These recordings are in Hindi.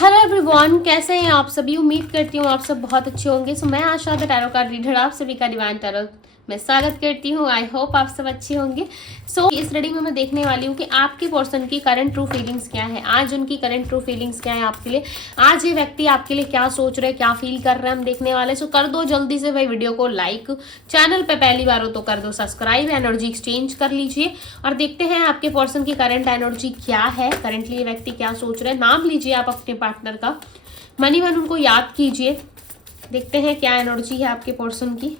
हेलो एवरीवन, कैसे हैं आप सभी। उम्मीद करती हूँ आप सब बहुत अच्छे होंगे। मैं आशा द टैरो कार्ड रीडर आप सभी का डिवाइन टैरो मैं स्वागत करती हूँ। आई होप आप सब अच्छे होंगे। इस रीडिंग में मैं देखने वाली हूँ कि आपके पर्सन की करंट ट्रू फीलिंग्स क्या है। आज उनकी करंट ट्रू फीलिंग्स क्या है आपके लिए। आज ये व्यक्ति आपके लिए क्या सोच रहे हैं, क्या फील कर रहे हैं, हम देखने वाले। कर दो जल्दी से भाई वीडियो को लाइक, चैनल पे पहली बार हो तो कर दो सब्सक्राइब, एनर्जी एक्सचेंज कर लीजिए और देखते हैं आपके पर्सन की करंट एनर्जी क्या है। करंटली ये व्यक्ति क्या सोच रहे हैं। नाम लीजिए आप अपने पार्टनर का, मनी मन उनको याद कीजिए। देखते हैं क्या एनर्जी है आपके पर्सन की।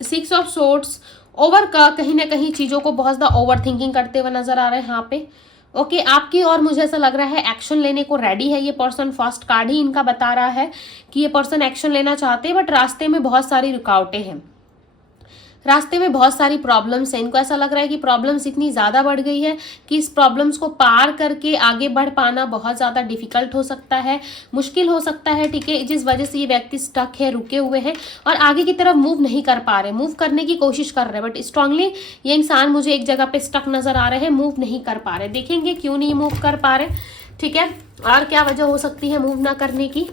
6 ऑफ सोर्ड्स, ओवर का कहीं ना कहीं चीजों को बहुत ज्यादा ओवर थिंकिंग करते हुए नजर आ रहे हैं यहाँ पे। ओके, आपकी और मुझे ऐसा लग रहा है एक्शन लेने को रेडी है ये पर्सन। फर्स्ट कार्ड ही इनका बता रहा है कि ये पर्सन एक्शन लेना चाहते हैं, बट रास्ते में बहुत सारी रुकावटें हैं, रास्ते में बहुत सारी प्रॉब्लम्स हैं। इनको ऐसा लग रहा है कि प्रॉब्लम्स इतनी ज़्यादा बढ़ गई है कि इस प्रॉब्लम्स को पार करके आगे बढ़ पाना बहुत ज़्यादा डिफिकल्ट हो सकता है, मुश्किल हो सकता है। ठीक है, जिस वजह से ये व्यक्ति स्टक है, रुके हुए हैं और आगे की तरफ मूव नहीं कर पा रहे। मूव करने की कोशिश कर रहे हैं बट स्ट्रांगली ये इंसान मुझे एक जगह पे स्टक नजर आ रहे हैं, मूव नहीं कर पा रहे। देखेंगे क्यों नहीं मूव कर पा रहे। ठीक है, और क्या वजह हो सकती है मूव ना करने की।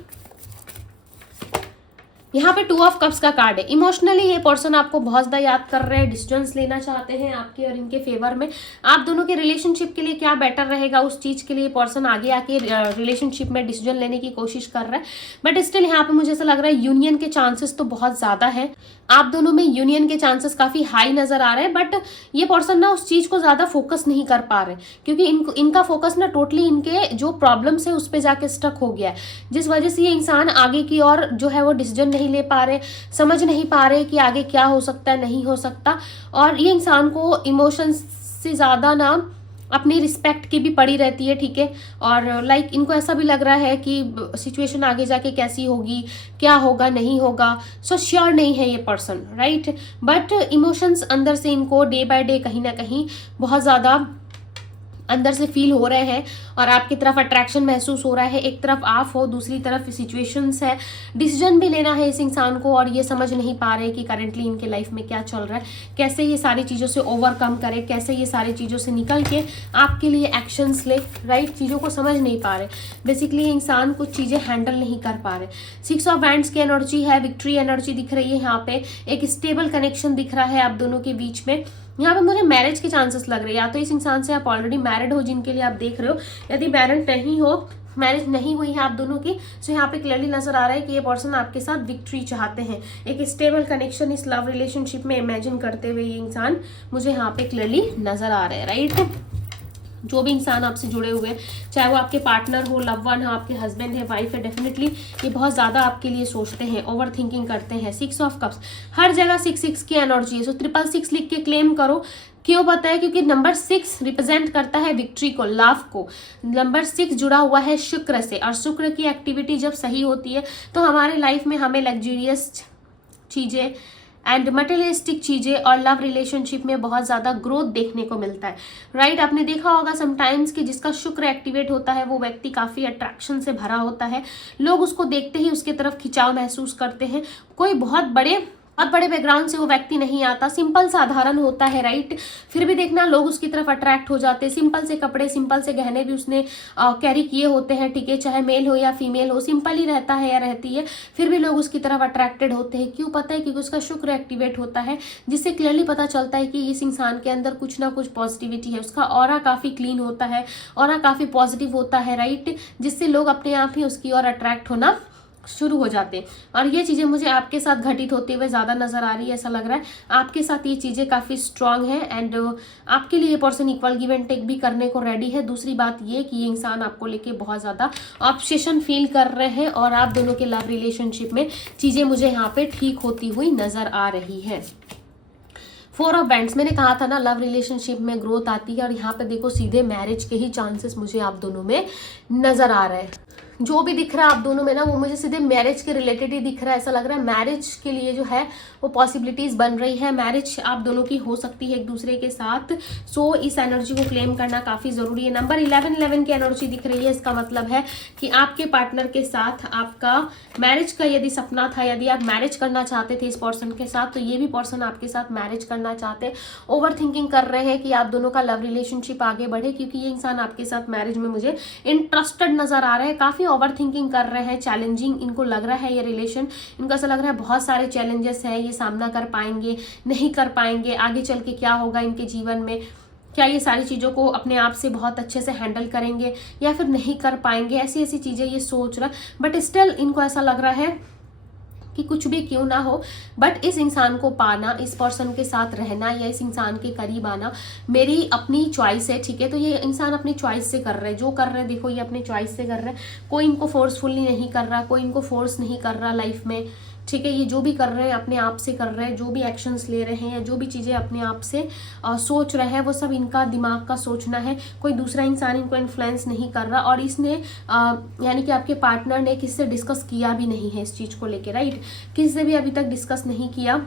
यहाँ पे 2 ऑफ कप्स का कार्ड है। इमोशनली ये पर्सन आपको बहुत ज़्यादा याद कर रहे हैं, डिसीजंस लेना चाहते हैं आपके और इनके फेवर में। आप दोनों के रिलेशनशिप के लिए क्या बेटर रहेगा उस चीज़ के लिए पर्सन आगे आके रिलेशनशिप में डिसीजन लेने की कोशिश कर रहा है। बट स्टिल यहाँ पे मुझे ऐसा लग रहा है यूनियन के चांसेस तो बहुत ज़्यादा है। आप दोनों में यूनियन के चांसेस काफ़ी हाई नज़र आ रहे हैं, बट ये पर्सन ना उस चीज़ को ज़्यादा फोकस नहीं कर पा रहे क्योंकि इनका फोकस ना टोटली इनके जो प्रॉब्लम्स है उस पर जाके स्टक हो गया है, जिस वजह से ये इंसान आगे की और जो है वो डिसीजन नहीं ले पा रहे, समझ नहीं पा रहे कि आगे क्या हो सकता है, नहीं हो सकता। और ये इंसान को इमोशंस से ज़्यादा ना अपनी रिस्पेक्ट की भी पड़ी रहती है। ठीक है, और लाइक इनको ऐसा भी लग रहा है कि सिचुएशन आगे जाके कैसी होगी, क्या होगा, नहीं होगा, श्योर नहीं है ये पर्सन, राइट। बट इमोशंस अंदर से इनको डे बाय डे कहीं ना कहीं बहुत ज़्यादा अंदर से फील हो रहे हैं और आपकी तरफ अट्रैक्शन महसूस हो रहा है। एक तरफ आप हो, दूसरी तरफ सिचुएशंस है, डिसीजन भी लेना है इस इंसान को और ये समझ नहीं पा रहे कि करंटली इनके लाइफ में क्या चल रहा है, कैसे ये सारी चीज़ों से ओवरकम करे, कैसे ये सारी चीज़ों से निकल के आपके लिए एक्शंस ले, राइट। चीज़ों को समझ नहीं पा रहे। बेसिकली ये इंसान कुछ चीज़ें हैंडल नहीं कर पा रहे। 6 ऑफ वैंड्स की एनर्जी है, विक्ट्री एनर्जी दिख रही है यहाँ पे। एक स्टेबल कनेक्शन दिख रहा है आप दोनों के बीच में। यहाँ पे मुझे मैरिज के चांसेस लग रहे हैं। या तो इस इंसान से आप ऑलरेडी मैरिड हो जिनके लिए आप देख रहे हो, यदि मैरिड नहीं हो, मैरिज नहीं हुई है आप दोनों की, तो यहाँ पे क्लियरली नजर आ रहा है कि ये पर्सन आपके साथ विक्ट्री चाहते हैं। एक स्टेबल कनेक्शन इस लव रिलेशनशिप में इमेजिन करते हुए ये इंसान मुझे यहाँ पे क्लियरली नजर आ रहे हैं, राइट। जो भी इंसान आपसे जुड़े हुए हैं, चाहे वो आपके पार्टनर हो, लव वन हो, आपके हस्बैंड है, वाइफ है, डेफिनेटली ये बहुत ज़्यादा आपके लिए सोचते हैं, ओवर थिंकिंग करते हैं। 6 ऑफ कप्स, हर जगह 6 की एनर्जी है। 666 लिख के क्लेम करो। क्यों पता है? क्योंकि नंबर 6 रिप्रेजेंट करता है विक्ट्री को, लव को। नंबर 6 जुड़ा हुआ है शुक्र से और शुक्र की एक्टिविटी जब सही होती है तो हमारे लाइफ में हमें लग्जूरियस चीज़ें एंड मटेरियलिस्टिक चीज़ें और लव रिलेशनशिप में बहुत ज़्यादा ग्रोथ देखने को मिलता है, राइट। आपने देखा होगा समटाइम्स कि जिसका शुक्र एक्टिवेट होता है वो व्यक्ति काफ़ी अट्रैक्शन से भरा होता है। लोग उसको देखते ही उसके तरफ खिंचाव महसूस करते हैं। कोई बहुत बड़े बैकग्राउंड से वो व्यक्ति नहीं आता, सिंपल साधारण होता है, राइट। फिर भी देखना लोग उसकी तरफ अट्रैक्ट हो जाते हैं। सिंपल से कपड़े, सिंपल से गहने भी उसने कैरी किए होते हैं, ठीक है, चाहे मेल हो या फीमेल हो, सिंपल ही रहता है या रहती है, फिर भी लोग उसकी तरफ अट्रैक्टेड होते हैं। क्यों पता है? क्योंकि उसका शुक्र एक्टिवेट होता है, जिससे क्लियरली पता चलता है कि इस इंसान के अंदर कुछ ना कुछ पॉजिटिविटी है। उसका ऑरा काफ़ी क्लीन होता है, ऑरा काफ़ी पॉजिटिव होता है, राइट, जिससे लोग अपने आप ही उसकी ओर अट्रैक्ट होना शुरू हो जाते हैं। और ये चीज़ें मुझे आपके साथ घटित होते हुए ज़्यादा नज़र आ रही है। ऐसा लग रहा है आपके साथ ये चीज़ें काफ़ी स्ट्रांग हैं एंड आपके लिए ये person equal give and take भी करने को रेडी है। दूसरी बात ये कि ये इंसान आपको लेके बहुत ज़्यादा ऑब्सेशन फील कर रहे हैं और आप दोनों के लव रिलेशनशिप में चीज़ें मुझे यहाँ पे ठीक होती हुई नज़र आ रही है। 4 ऑफ बैंड्स, मैंने कहा था ना लव रिलेशनशिप में ग्रोथ आती है और यहाँ पे देखो सीधे मैरिज के ही चांसेस मुझे आप दोनों में नज़र आ रहे हैं। जो भी दिख रहा है आप दोनों में ना, वो मुझे सीधे मैरिज के रिलेटेड ही दिख रहा है। ऐसा लग रहा है मैरिज के लिए जो है वो पॉसिबिलिटीज बन रही है, मैरिज आप दोनों की हो सकती है एक दूसरे के साथ। सो इस एनर्जी को क्लेम करना काफी जरूरी है। नंबर 11 की एनर्जी दिख रही है, इसका मतलब है कि आपके पार्टनर के साथ आपका मैरिज का यदि सपना था, यदि आप मैरिज करना चाहते थे इस पर्सन के साथ, तो ये भी पर्सन आपके साथ मैरिज करना चाहते हैं। ओवर थिंकिंग कर रहे हैं कि आप दोनों का लव रिलेशनशिप आगे बढ़े, क्योंकि ये इंसान आपके साथ मैरिज में मुझे इंटरेस्टेड नजर आ रहे हैं। काफी ओवर थिंकिंग कर रहे हैं, चैलेंजिंग इनको लग रहा है ये रिलेशन। इनको ऐसा लग रहा है बहुत सारे चैलेंजेस है, ये सामना कर पाएंगे नहीं कर पाएंगे, आगे चल के क्या होगा इनके जीवन में, क्या ये सारी चीज़ों को अपने आप से बहुत अच्छे से हैंडल करेंगे या फिर नहीं कर पाएंगे, ऐसी ऐसी चीज़ें ये सोच रहा है। बट स्टिल इनको ऐसा लग रहा है कि कुछ भी क्यों ना हो, बट इस इंसान को पाना, इस पर्सन के साथ रहना या इस इंसान के करीब आना मेरी अपनी चॉइस है। ठीक है, तो ये इंसान अपनी चॉइस से कर रहे हैं, जो कर रहे हैं देखो ये अपनी चॉइस से कर रहे हैं। कोई इनको फोर्सफुली नहीं कर रहा, कोई इनको फोर्स नहीं कर रहा लाइफ में। ठीक है, ये जो भी कर रहे हैं अपने आप से कर रहे हैं, जो भी एक्शंस ले रहे हैं या जो भी चीज़ें अपने आप से सोच रहे हैं, वो सब इनका दिमाग का सोचना है। कोई दूसरा इंसान इनको इन्फ्लुएंस नहीं कर रहा, और इसने यानी कि आपके पार्टनर ने किसी से डिस्कस किया भी नहीं है इस चीज़ को लेके, राइट। किसी से भी अभी तक डिस्कस नहीं किया।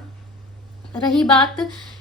रही बात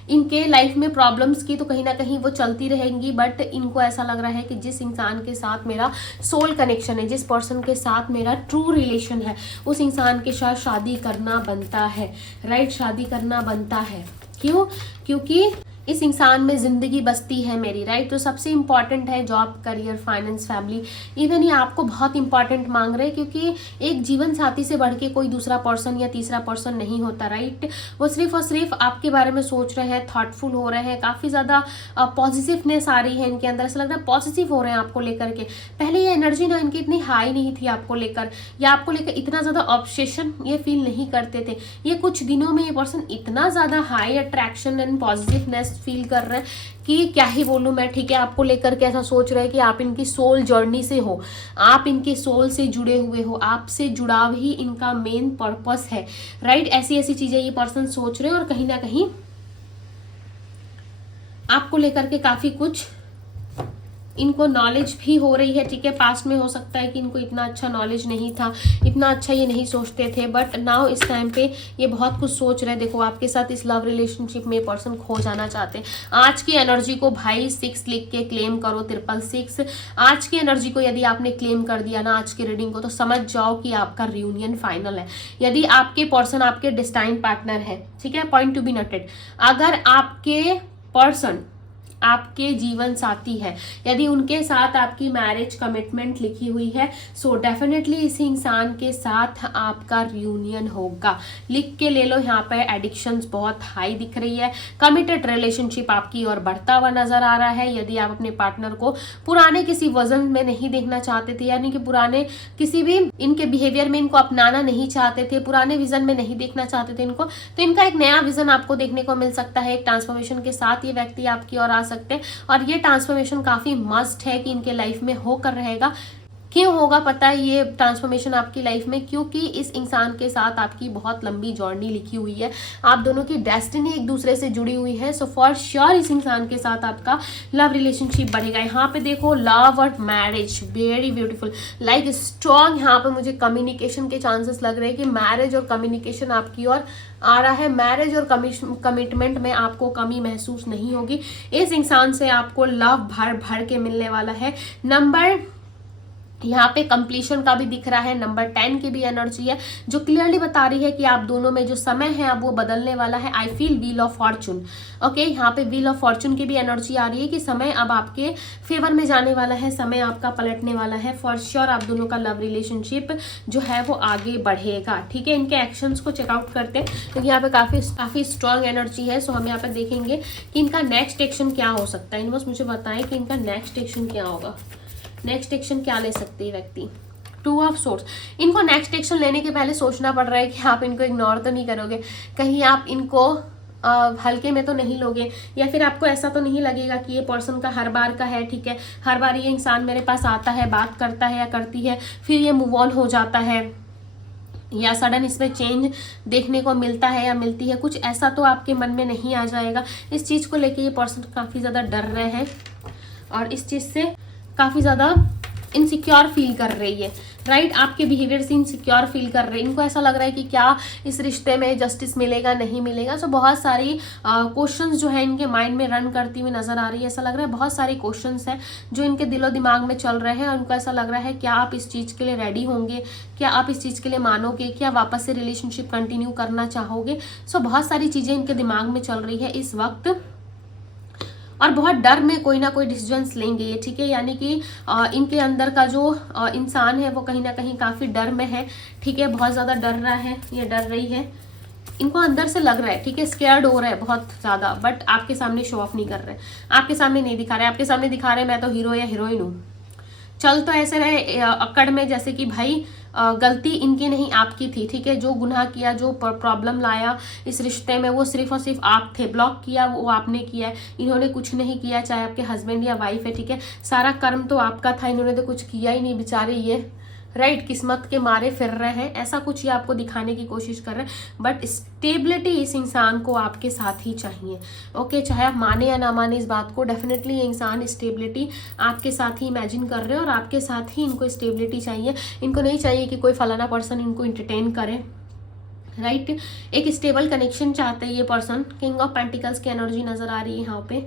इनके लाइफ में प्रॉब्लम्स की, तो कहीं ना कहीं वो चलती रहेंगी, बट इनको ऐसा लग रहा है कि जिस इंसान के साथ मेरा सोल कनेक्शन है, जिस पर्सन के साथ मेरा ट्रू रिलेशन है, उस इंसान के साथ शादी करना बनता है, राइट। शादी करना बनता है। क्यों? क्योंकि इस इंसान में जिंदगी बसती है मेरी, राइट। तो सबसे इंपॉर्टेंट है job, career, finance, family. Even ये आपको बहुत इंपॉर्टेंट मांग रहे हैं, क्योंकि एक जीवन साथी से बढ़ के कोई दूसरा पर्सन या तीसरा पर्सन नहीं होता, राइट। वो सिर्फ और सिर्फ आपके बारे में सोच रहे हैं, थॉटफुल हो रहे हैं, काफी ज्यादा पॉजिटिवनेस आ रही है इनके अंदर। ऐसा लग रहा है पॉजिटिव हो रहे हैं आपको लेकर के। पहले ये एनर्जी ना इनकी इतनी हाई नहीं थी आपको लेकर, या आपको लेकर इतना ज्यादा ऑब्सेशन ये फील नहीं करते थे। ये कुछ दिनों में ये पर्सन इतना ज्यादा high attraction and positiveness feel कर रहे हैं कि क्या ही बोलूं मैं। ठीक है, आपको लेकर के ऐसा सोच रहे हैं कि आप इनकी सोल जर्नी से हो, आप इनके सोल से जुड़े हुए हो, आपसे जुड़ाव ही इनका मेन पर्पस है, राइट। ऐसी ऐसी चीजें ये पर्सन सोच रहे हैं, और कहीं ना कहीं आपको लेकर के काफी कुछ इनको नॉलेज भी हो रही है। ठीक है, पास्ट में हो सकता है कि इनको इतना अच्छा नॉलेज नहीं था, इतना अच्छा ये नहीं सोचते थे, बट नाउ इस टाइम पे ये बहुत कुछ सोच रहे हैं। देखो आपके साथ इस लव रिलेशनशिप में पर्सन खो जाना चाहते हैं। आज की एनर्जी को भाई 6 लिख के क्लेम करो, 666। आज की एनर्जी को यदि आपने क्लेम कर दिया ना आज की रीडिंग को, तो समझ जाओ कि आपका रियूनियन फाइनल है। यदि आपके पर्सन आपके डिस्टाइन पार्टनर है, ठीक है, पॉइंट टू बी नोटेड। अगर आपके पर्सन आपके जीवन साथी है, यदि उनके साथ आपकी मैरिज कमिटमेंट लिखी हुई है, सो डेफिनेटली इस इंसान के साथ आपका रियूनियन होगा। लिख के ले लो, यहाँ पे एडिक्शंस बहुत हाई दिख रही है। कमिटेड रिलेशनशिप आपकी ओर बढ़ता हुआ नजर आ रहा है। यदि आप अपने पार्टनर को पुराने किसी वजन में नहीं देखना चाहते थे, यानी कि पुराने किसी भी इनके बिहेवियर में इनको अपनाना नहीं चाहते थे, पुराने विजन में नहीं देखना चाहते थे इनको, तो इनका एक नया विजन आपको देखने को मिल सकता है। एक ट्रांसफॉर्मेशन के साथ ये व्यक्ति आपकी ओर आ सकते हैं, और ये ट्रांसफॉर्मेशन काफी मस्ट है कि इनके लाइफ में होकर रहेगा। क्यों होगा पता है ये ट्रांसफॉर्मेशन आपकी लाइफ में? क्योंकि इस इंसान के साथ आपकी बहुत लंबी जर्नी लिखी हुई है, आप दोनों की डेस्टिनी एक दूसरे से जुड़ी हुई है। सो फॉर श्योर इस इंसान के साथ आपका लव रिलेशनशिप बढ़ेगा। यहाँ पे देखो लव और marriage, very beautiful, like strong. यहाँ पे मुझे कम्युनिकेशन के चांसेस लग रहे हैं कि मैरिज और कम्युनिकेशन आपकी ओर आ रहा है। मैरिज और कमिटमेंट में आपको कमी महसूस नहीं होगी। इस इंसान से आपको लव भर भर के मिलने वाला है। नंबर यहाँ पे कंप्लीशन का भी दिख रहा है, नंबर 10 की भी एनर्जी है, जो क्लियरली बता रही है कि आप दोनों में जो समय है अब वो बदलने वाला है। I feel wheel of Fortune. Okay, यहाँ पे व्हील ऑफ फॉर्चून की भी एनर्जी आ रही है कि समय अब आपके फेवर में जाने वाला है, समय आपका पलटने वाला है। फॉर श्योर आप दोनों का लव रिलेशनशिप जो है वो आगे बढ़ेगा। ठीक है, इनके एक्शंस को चेकआउट करते हैं क्योंकि यहाँ पे काफी स्ट्रॉन्ग एनर्जी है। सो हम यहाँ पे देखेंगे कि इनका नेक्स्ट एक्शन क्या हो सकता है। यूनिवर्स मुझे बताएं कि इनका नेक्स्ट एक्शन क्या होगा। नेक्स्ट एक्शन क्या ले सकते हैं व्यक्ति? 2 ऑफ सोर्स। इनको नेक्स्ट एक्शन लेने के पहले सोचना पड़ रहा है कि आप इनको इग्नोर तो नहीं करोगे, कहीं आप इनको हल्के में तो नहीं लोगे, या फिर आपको ऐसा तो नहीं लगेगा कि ये पर्सन का हर बार का है। ठीक है, हर बार ये इंसान मेरे पास आता है, बात करता है या करती है, फिर ये मूव ऑन हो जाता है, या सडन इसमें चेंज देखने को मिलता है या मिलती है, कुछ ऐसा तो आपके मन में नहीं आ जाएगा। इस चीज़ को लेके ये पर्सन काफ़ी ज़्यादा डर रहे हैं और इस चीज़ से काफ़ी ज़्यादा इनसिक्योर फील कर रही है। राइट आपके बिहेवियर से इनसिक्योर फील कर रहे हैं, इनको ऐसा लग रहा है कि क्या इस रिश्ते में जस्टिस मिलेगा नहीं मिलेगा। सो बहुत सारी क्वेश्चंस जो है इनके माइंड में रन करती हुई नजर आ रही है। ऐसा लग रहा है बहुत सारे क्वेश्चंस हैं जो इनके दिलो दिमाग में चल रहे हैं और उनको ऐसा लग रहा है क्या आप इस चीज़ के लिए रेडी होंगे, क्या आप इस चीज़ के लिए मानोगे, क्या वापस से रिलेशनशिप कंटिन्यू करना चाहोगे। सो बहुत सारी चीज़ें इनके दिमाग में चल रही है इस वक्त और बहुत डर में कोई ना कोई डिसीजंस लेंगे ये, ठीक है। यानी कि इनके अंदर का जो इंसान है वो कहीं ना कहीं काफ़ी डर में है, ठीक है। बहुत ज़्यादा डर रहा है या डर रही है, इनको अंदर से लग रहा है, ठीक है, स्केयर्ड हो रहा है बहुत ज़्यादा, बट आपके सामने शो ऑफ नहीं कर रहे, आपके सामने नहीं दिखा रहे, आपके सामने दिखा रहे मैं तो हीरो या हीरोइन हूँ। चल तो ऐसे रहे अकड़ में जैसे कि भाई गलती इनकी नहीं आपकी थी, ठीक है। जो गुनाह किया, जो प्रॉब्लम लाया इस रिश्ते में वो सिर्फ और सिर्फ आप थे, ब्लॉक किया वो आपने किया है, इन्होंने कुछ नहीं किया, चाहे आपके हस्बैंड या वाइफ है, ठीक है। सारा कर्म तो आपका था, इन्होंने तो कुछ किया ही नहीं बेचारे ये, राइट। किस्मत के मारे फिर रहे हैं, ऐसा कुछ ये आपको दिखाने की कोशिश कर रहे हैं। बट स्टेबिलिटी इस इंसान को आपके साथ ही चाहिए, ओके। चाहे आप माने या ना माने इस बात को, डेफिनेटली ये इंसान स्टेबिलिटी आपके साथ ही इमेजिन कर रहे हैं और आपके साथ ही इनको स्टेबिलिटी चाहिए। इनको नहीं चाहिए कि कोई फलाना पर्सन इनको इंटरटेन करे, राइट। एक स्टेबल कनेक्शन चाहते हैं ये पर्सन। किंग ऑफ पेंटिकल्स की एनर्जी नजर आ रही है यहाँ पे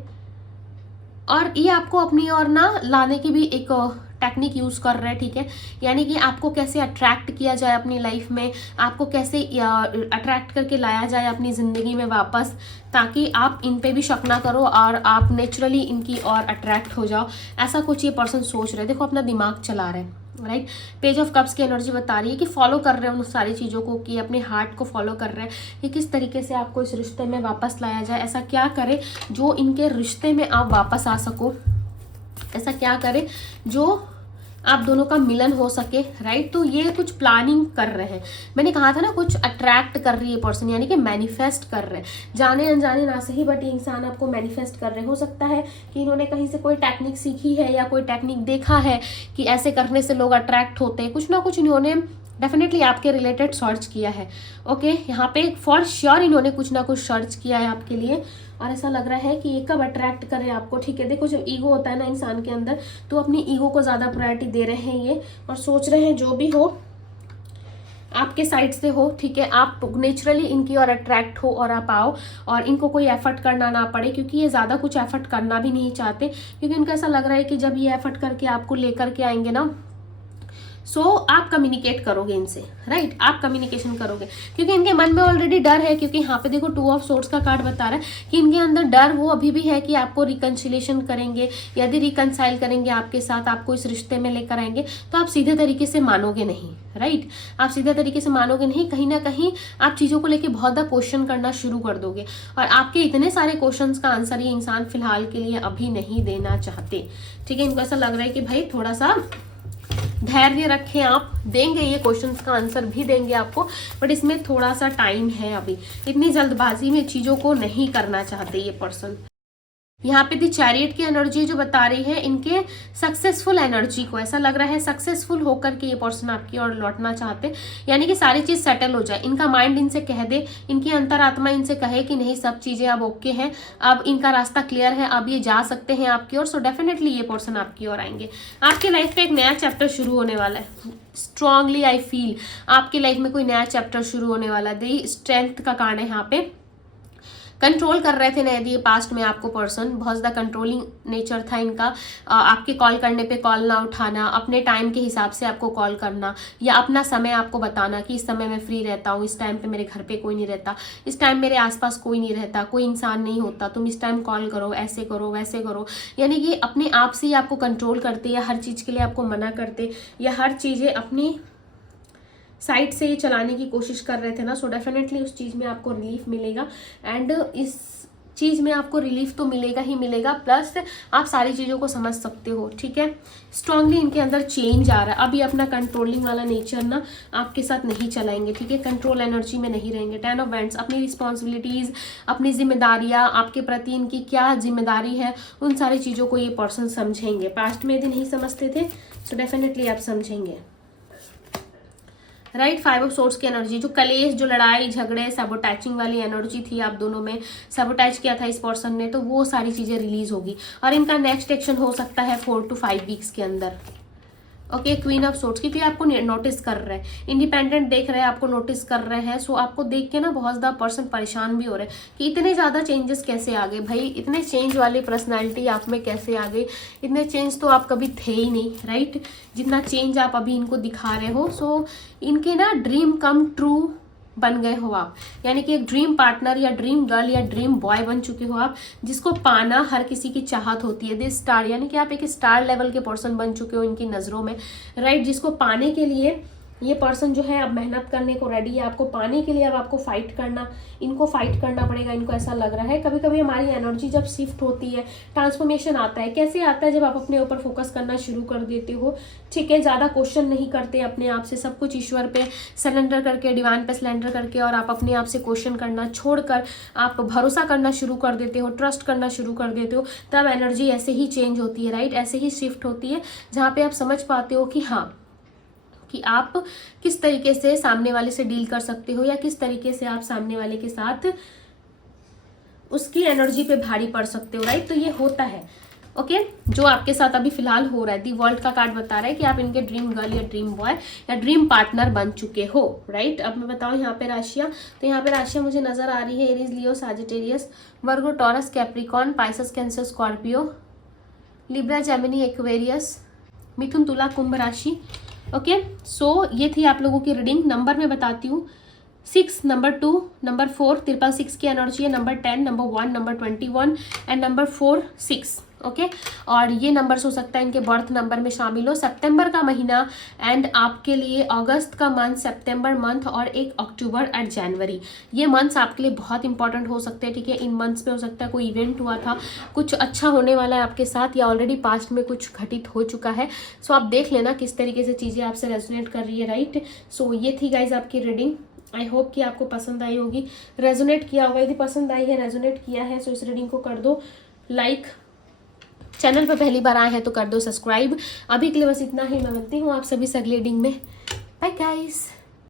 और ये आपको अपनी ओर ना लाने की भी एक टेक्निक यूज कर रहे हैं, ठीक है। यानी कि आपको कैसे अट्रैक्ट किया जाए अपनी लाइफ में, आपको कैसे अट्रैक्ट करके लाया जाए अपनी जिंदगी में वापस, ताकि आप इन पे भी शक ना करो और आप नेचुरली इनकी ओर अट्रैक्ट हो जाओ। ऐसा कुछ ये पर्सन सोच रहे हैं, देखो अपना दिमाग चला रहे हैं, राइट। पेज ऑफ कप्स की एनर्जी बता रही है कि फॉलो कर रहे हैं उन सारी चीज़ों को, कि अपने हार्ट को फॉलो कर रहे हैं कि किस तरीके से आपको इस रिश्ते में वापस लाया जाए। ऐसा क्या करे जो इनके रिश्ते में आप वापस आ सको, ऐसा क्या करे जो आप दोनों का मिलन हो सके, राइट। तो ये कुछ प्लानिंग कर रहे हैं, मैंने कहा था ना, कुछ अट्रैक्ट कर रही है पर्सन, यानी कि मैनिफेस्ट कर रहे हैं, जाने अनजाने ना सही, बट ये इंसान आपको मैनिफेस्ट कर रहे हैं। हो सकता है कि इन्होंने कहीं से कोई टेक्निक सीखी है या कोई टेक्निक देखा है कि ऐसे करने से लोग अट्रैक्ट होते हैं, कुछ ना कुछ इन्होंने डेफिनेटली आपके रिलेटेड सर्च किया है, ओके। यहाँ पे फॉर श्योर इन्होंने कुछ ना कुछ सर्च किया है आपके लिए और ऐसा लग रहा है कि ये कब अट्रैक्ट करे आपको, ठीक है। देखो जब ईगो होता है ना इंसान के अंदर, तो अपनी ईगो को ज़्यादा प्रायोरिटी दे रहे हैं ये और सोच रहे हैं जो भी हो आपके साइड से हो, ठीक है। आप नेचुरली इनकी ओर अट्रैक्ट हो और आप आओ और इनको कोई एफर्ट करना ना पड़े, क्योंकि ये ज़्यादा कुछ एफर्ट करना भी नहीं चाहते, क्योंकि इनको ऐसा लग रहा है कि जब ये एफर्ट करके आपको लेकर के आएंगे ना, सो आप कम्युनिकेट करोगे इनसे, राइट। आप कम्युनिकेशन करोगे क्योंकि इनके मन में ऑलरेडी डर है, क्योंकि यहाँ पे देखो 2 ऑफ सोर्ड्स का कार्ड बता रहा है कि इनके अंदर डर वो अभी भी है कि आपको रिकन्सिलेशन करेंगे, यदि रिकनसाइल करेंगे आपके साथ, आपको इस रिश्ते में लेकर आएंगे तो आप सीधे तरीके से मानोगे नहीं, राइट। आप सीधे तरीके से मानोगे नहीं, कहीं ना कहीं आप चीज़ों को लेकर बहुत ज़्यादा क्वेश्चन करना शुरू कर दोगे और आपके इतने सारे क्वेश्चंस का आंसर ये इंसान फिलहाल के लिए अभी नहीं देना चाहते, ठीक है। इनको ऐसा लग रहा है कि भाई थोड़ा सा धैर्य रखें, आप देंगे ये क्वेश्चंस का आंसर भी देंगे आपको, बट इसमें थोड़ा सा टाइम है, अभी इतनी जल्दबाजी में चीज़ों को नहीं करना चाहते ये पर्सन। यहाँ पे दी चैरियट की एनर्जी जो बता रही है इनके सक्सेसफुल एनर्जी को, ऐसा लग रहा है सक्सेसफुल होकर के ये पर्सन आपकी ओर लौटना चाहते, यानी कि सारी चीज सेटल हो जाए। इनका माइंड इनसे कह दे, इनकी अंतरात्मा इनसे कहे कि नहीं सब चीजें अब ओके हैं, अब इनका रास्ता क्लियर है, अब ये जा सकते हैं आपकी ओर। सो डेफिनेटली ये पर्सन आपकी ओर आएंगे। आपकी लाइफ पे एक नया चैप्टर शुरू होने वाला है, स्ट्रांगली आई फील आपकी लाइफ में कोई नया चैप्टर शुरू होने वाला है। दी स्ट्रेंथ का कारण है यहाँ पे, कंट्रोल कर रहे थे ना यदि पास्ट में आपको पर्सन, बहुत ज़्यादा कंट्रोलिंग नेचर था इनका। आपके कॉल करने पे कॉल ना उठाना, अपने टाइम के हिसाब से आपको कॉल करना या अपना समय आपको बताना कि इस समय मैं फ्री रहता हूँ, इस टाइम पे मेरे घर पे कोई नहीं रहता, इस टाइम मेरे आसपास कोई नहीं रहता, कोई इंसान नहीं होता, तुम इस टाइम कॉल करो, ऐसे करो वैसे करो। यानी कि अपने आप से ही आपको कंट्रोल करते या हर चीज़ के लिए आपको मना करते या हर चीज़ें अपनी साइड से ये चलाने की कोशिश कर रहे थे ना। सो डेफिनेटली उस चीज़ में आपको रिलीफ मिलेगा एंड इस चीज़ में आपको रिलीफ तो मिलेगा ही मिलेगा, प्लस आप सारी चीज़ों को समझ सकते हो, ठीक है। स्ट्रांगली इनके अंदर चेंज आ रहा है, अभी अपना कंट्रोलिंग वाला नेचर ना आपके साथ नहीं चलाएंगे, ठीक है। कंट्रोल एनर्जी में नहीं रहेंगे। 10 ऑफ वैंड्स, अपनी रिस्पॉन्सिबिलिटीज़, अपनी जिम्मेदारियाँ, आपके प्रति इनकी क्या जिम्मेदारी है, उन सारी चीज़ों को ये पर्सन समझेंगे। पास्ट में यदि नहीं समझते थे तो डेफिनेटली आप समझेंगे, राइट। 5 ऑफ सोर्ड्स की एनर्जी, जो कलेश, जो लड़ाई झगड़े, सबोटैचिंग वाली एनर्जी थी आप दोनों में, सबोटैच किया था इस पर्सन ने, तो वो सारी चीज़ें रिलीज होगी और इनका नेक्स्ट एक्शन हो सकता है 4 to 5 वीक्स के अंदर, ओके, क्वीन ऑफ सोर्ड्स, क्योंकि आपको नोटिस कर रहे हैं, इंडिपेंडेंट देख रहे हैं, आपको नोटिस कर रहे हैं। सो आपको देख के ना बहुत ज़्यादा पर्सन परेशान भी हो रहे हैं कि इतने ज़्यादा चेंजेस कैसे आ गए भाई, इतने चेंज वाली पर्सनालिटी आप में कैसे आ गई, इतने चेंज तो आप कभी थे ही नहीं, राइट, जितना चेंज आप अभी इनको दिखा रहे हो। सो इनके ना ड्रीम कम ट्रू बन गए हो आप, यानी कि एक ड्रीम पार्टनर या ड्रीम गर्ल या ड्रीम बॉय बन चुके हो आप, जिसको पाना हर किसी की चाहत होती है। दिस स्टार, यानी कि आप एक स्टार लेवल के पर्सन बन चुके हो इनकी नज़रों में, राइट, जिसको पाने के लिए ये पर्सन जो है अब मेहनत करने को रेडी है। आपको पाने के लिए अब आपको फाइट करना, इनको फाइट करना पड़ेगा, इनको ऐसा लग रहा है। कभी कभी हमारी एनर्जी जब शिफ्ट होती है, ट्रांसफॉर्मेशन आता है, कैसे आता है, जब आप अपने ऊपर फोकस करना शुरू कर देते हो, ठीक है, ज़्यादा क्वेश्चन नहीं करते अपने आप से, सब कुछ ईश्वर पे सरेंडर करके, डिवाइन पे सरेंडर करके, और आप अपने आप से क्वेश्चन करना छोड़कर आप भरोसा करना शुरू कर देते हो, ट्रस्ट करना शुरू कर देते हो, तब एनर्जी ऐसे ही चेंज होती है, राइट, ऐसे ही शिफ्ट होती है, जहाँ पे आप समझ पाते हो कि हाँ, कि आप किस तरीके से सामने वाले से डील कर सकते हो, या किस तरीके से आप सामने वाले के साथ उसकी एनर्जी पे भारी पड़ सकते हो, राइट। तो ये होता है, ओके, जो आपके साथ अभी फिलहाल हो रहा है। दी वर्ल्ड का कार्ड बता रहा है कि आप इनके ड्रीम गर्ल या ड्रीम बॉय या ड्रीम पार्टनर बन चुके हो, राइट। अब मैं बताऊं यहाँ पे राशियाँ, तो यहाँ पे राशियाँ मुझे नजर आ रही है Aries, Leo, Sagittarius, Virgo, Taurus, Capricorn, Pisces, Cancer, Scorpio, Libra, Gemini, Aquarius, मिथुन, तुला, कुंभ राशि। ओके, सो ये थी आप लोगों की रीडिंग। नंबर मैं बताती हूँ, 6, नंबर 2, नंबर 4, 666 की एनर्जी है, number 10, number 1, number 21 and number 4, 6, okay. और ये नंबर्स हो सकता है इनके बर्थ नंबर में शामिल हो। सितंबर का महीना एंड आपके लिए अगस्त का मंथ, सितंबर मंथ और 1 अक्टूबर एंड जनवरी, ये मंथ्स आपके लिए बहुत इंपॉर्टेंट हो सकते हैं, ठीक है। इन मंथ्स में हो सकता है कोई इवेंट हुआ था, कुछ अच्छा होने वाला है आपके साथ, या ऑलरेडी पास्ट में कुछ घटित हो चुका है। सो आप देख लेना किस तरीके से चीज़ें आपसे रेजोनेट कर रही है, राइट। सो ये थी गाइज आपकी रीडिंग। आई होप कि आपको पसंद आई होगी, रेजोनेट किया होगा। यदि पसंद आई है, रेजोनेट किया है, सो इस रीडिंग को कर दो लाइक, चैनल पर पहली बार आए हैं तो कर दो सब्सक्राइब। अभी के लिए बस इतना ही, मैं मिलती हूँ आप सभी से अगली रीडिंग में। Bye guys.